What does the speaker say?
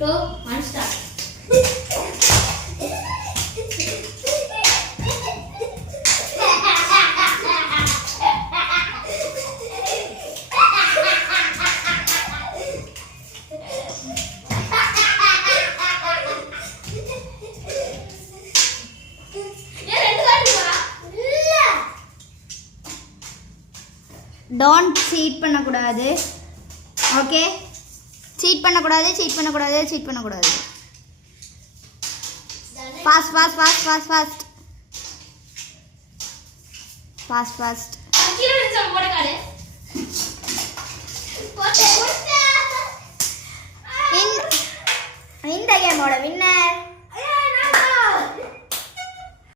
2 1 start. Don't cheat பண்ணக்கூடாது. Okay, cheat பண்ணக்கூடாது, cheat பண்ணக்கூடாது, cheat பண்ணக்கூடாது. Fast fast fast fast fast. Fast fast. கீழ நிச்ச போடு காலே. போடு. இந்த கேமோட வின்னர்